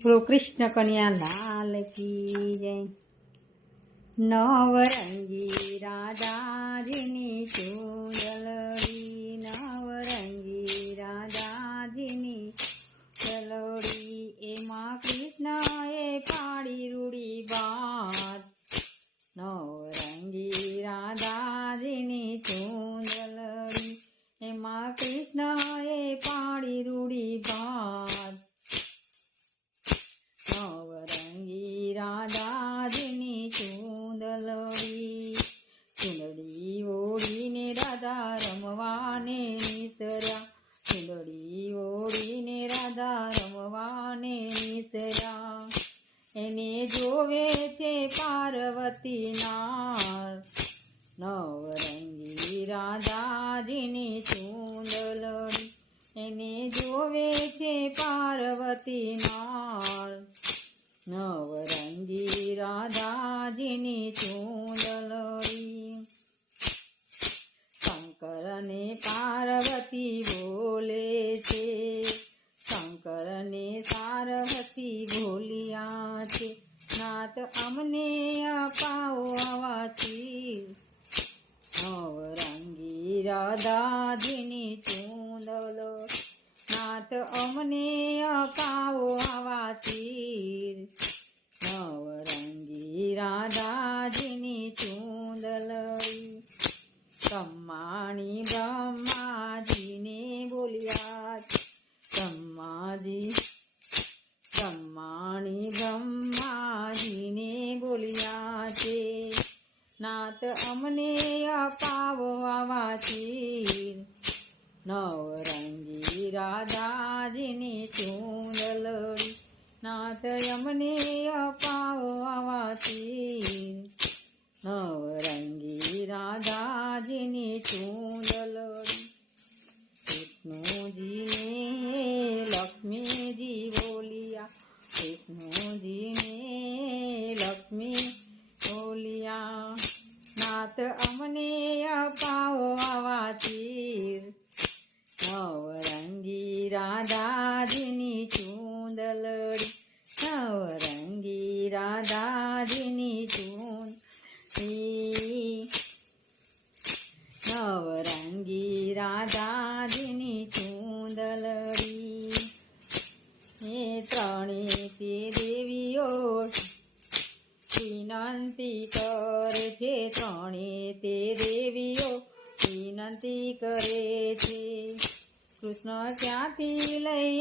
બોલો કૃષ્ણ કન્યા લાલ કી જય। નવરંગી રાધાજીની ચૂંદલડી, નવરંગી રાધાજીની ચલોડી, એમાં કૃષ્ણએ પાડી રૂડી વાત। નવરંગી રાધાજીની ચૂંદલડી, એમાં કૃષ્ણએ પાડી રૂડી વાત। નવરંગી રાધાજીની ચૂંદલડી, ચૂંદડી ઓઢીને રાધા રમવાને નીસર્યા, ચૂંદડી ઓઢીને રાધા રમવાને નીસર્યા। એને જોવે છે પાર્વતી નાર, નવરંગી રાધાજીની ચૂંદલડી, એને જોવે છે પાર્વતી નાર। નવરંગી રાધાજીની ચૂંદલડી, શંકરને પાર્વતી બોલે છે, શંકરને પાર્વતી બોલ્યા છે, નાથ અમને અપાવો આવાથી। નવરંગી રાધાજીની ચૂંદલડી, નાથ અમને અપાવો આવાથી। નવરંગી રાધાજીની ચૂંદલડી, બ્રહ્માણી બ્રહ્માજીને બોલ્યા, બ્રહ્માણી બ્રહ્માજીને બોલ્યા છે, નાથ અમને અપાવો આવાથી। નવરંગી રાધાજીની ચૂંદલડી, નાથ અમને અપાવો આવાથી। નવરંગી રાધાજીની ચૂંદલડી, વિષ્ણુજીને લક્ષ્મીજી બોલ્યા, વિષ્ણુજીને લક્ષ્મી બોલ્યા, નાથ અમને અપાવો આવાથી। નવરંગી રાધાજીની ચૂંદલડી, નવરંગી રાધાજીની ચૂંદલડી, નવરંગી રાધાજીની ચૂંદલડી, એ ત્રણે તે દેવીઓ વિનંતી કરે છે, ત્રણે તે દેવીઓ વિનંતી કરે છે, કૃષ્ણ ક્યાંથી લઈ